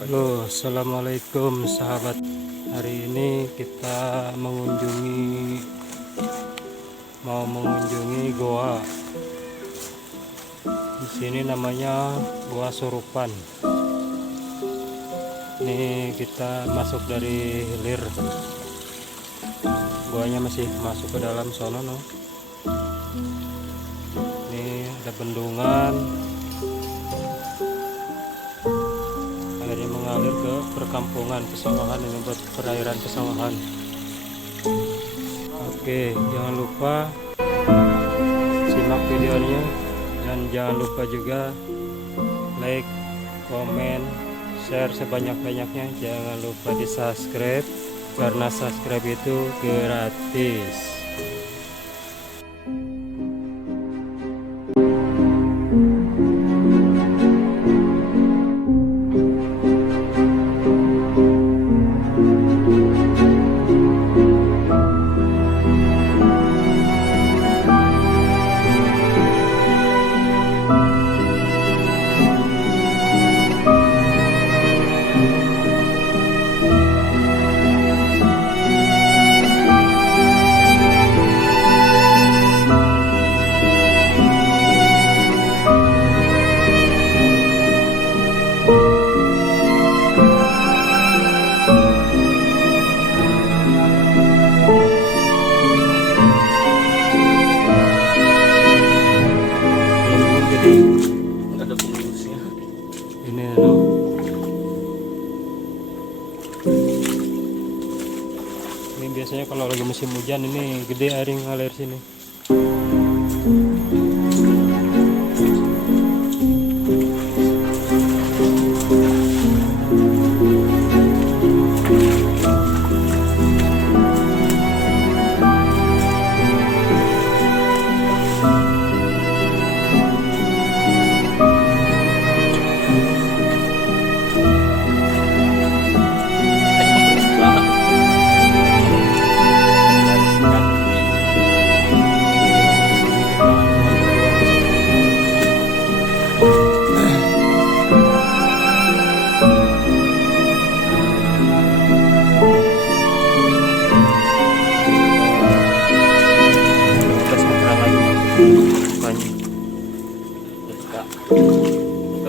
Halo, assalamualaikum sahabat. Hari ini kita mau mengunjungi goa. Di sini namanya Goa Surupan. Ini kita masuk dari hilir. Goanya masih masuk ke dalam sono, no. Ini ada bendungan. Airnya mengalir ke perkampungan, pesawahan, ini buat perairan pesawahan. Oke, jangan lupa simak videonya dan jangan lupa juga like, komen, share sebanyak-banyaknya. Jangan lupa di subscribe karena subscribe itu gratis. Ada pengurusnya. Ini loh. Ini biasanya kalau lagi musim hujan ini gede air yang ngalir sini.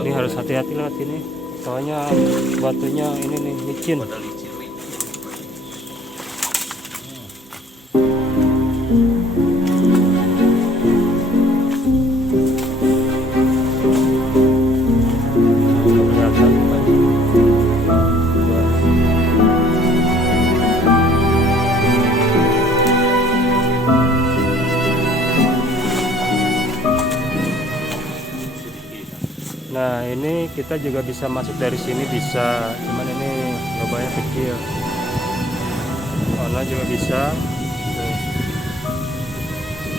Ini harus hati-hati lewat ini, soalnya batunya ini nih licin. Nah, ini kita juga bisa masuk dari sini, bisa, cuman ini lubangnya kecil. Warna juga bisa. Tuh.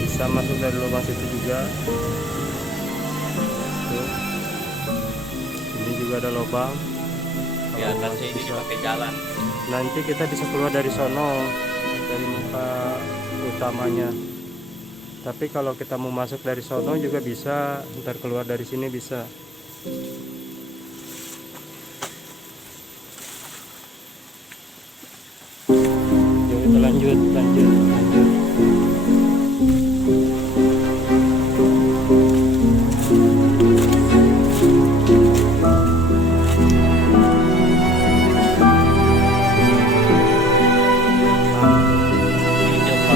Bisa masuk dari lubang situ juga. Tuh. Ini juga ada lubang. Di atasnya ini dipakai jalan. Nanti kita bisa keluar dari sono, dari muka utamanya. Tapi kalau kita mau masuk dari sono juga bisa, ntar keluar dari sini bisa. Yuk kita lanjut. Ini dia.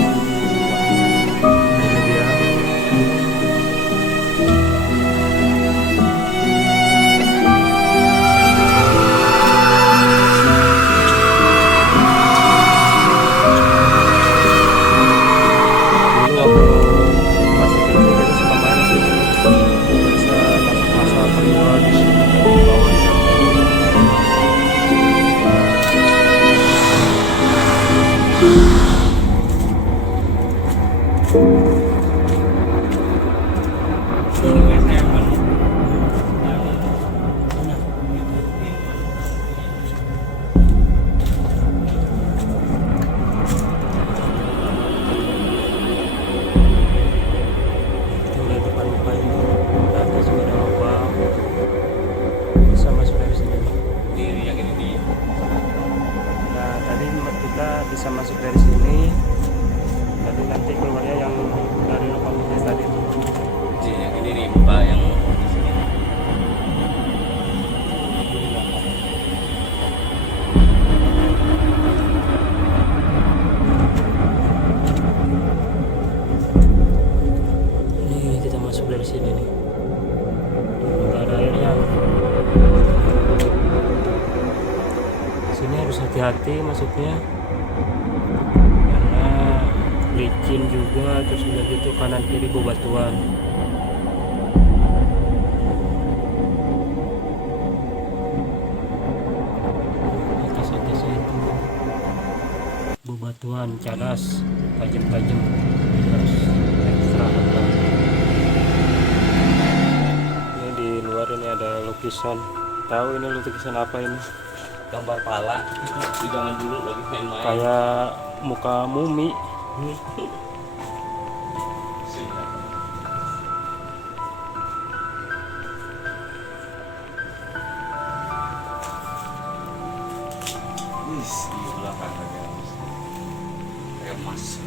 Pak yang di sini. Nih kita masuk dari sini nih. Nggak ada airnya. Sini harus hati-hati masuknya karena licin juga, terus udah gitu kanan kiri bebatuan. Atas-atasnya itu bebatuan cadas, tajam-tajam, harus ekstra hati-hati. Ini di luar ini ada lukisan. Tahu ini lukisan apa ini? Gambar pala di zaman dulu lagi main-main. Kayak muka mumi. Wis, di belakang ada kayak emas.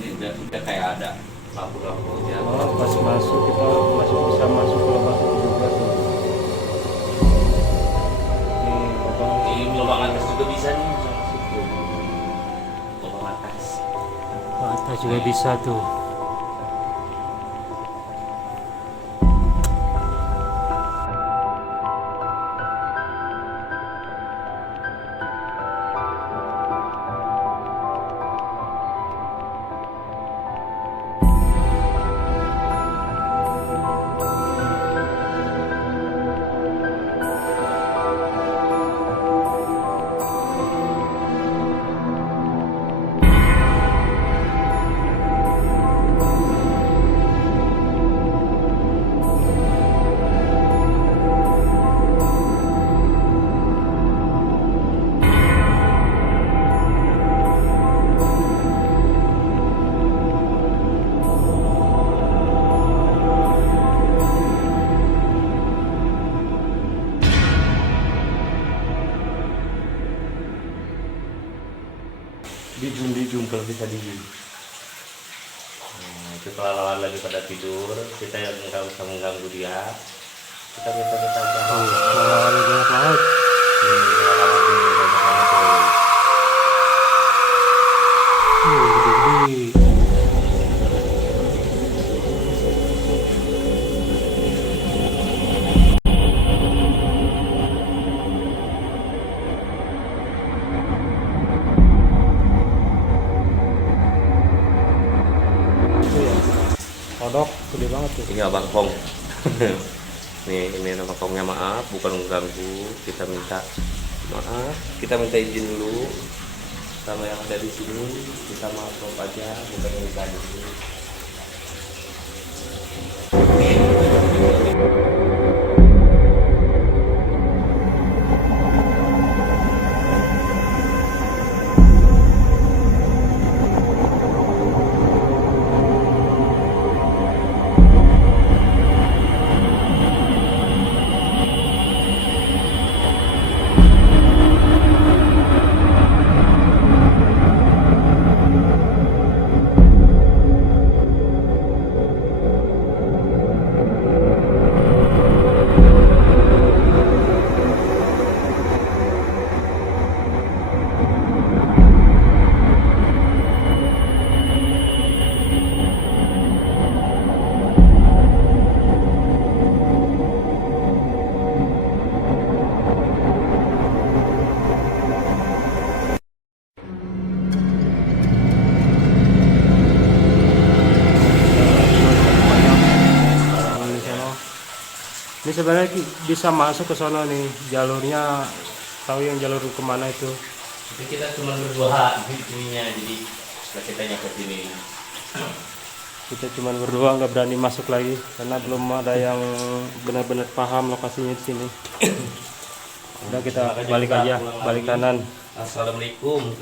Ini udah kayak ada lampu-lampu ya. Oh, pas masuk kita bisa masuk ke lubang itu juga tuh. Nih, lubang Di lubang atas juga bisa nih, bisa masuk tuh. Lubang atas. ke atas juga bisa tuh. Dijung kalau bisa dijung. Nah, itu kalau lawan lagi pada tidur, kita yang nggak usah mengganggu dia. Kita bisa Oh, berangkat. ada banyak laut. Gede-gede. Itu ya, kodok gede banget tuh. Ini abang Kong. Ini nama Kongnya, maaf bukan mengganggu, kita minta maaf, kita minta izin dulu sama yang ada di sini, kita maaf aja, bukan minta dulu. Ini sebenarnya bisa masuk ke sana nih, jalurnya tahu yang jalur kemana itu. Jadi kita cuma berdua ininya, jadi setelah kita nyampe sini. Kita cuma berdua, nggak berani masuk lagi karena belum ada yang benar-benar paham lokasinya di sini. Udah kita balik aja, balik kanan. Assalamualaikum.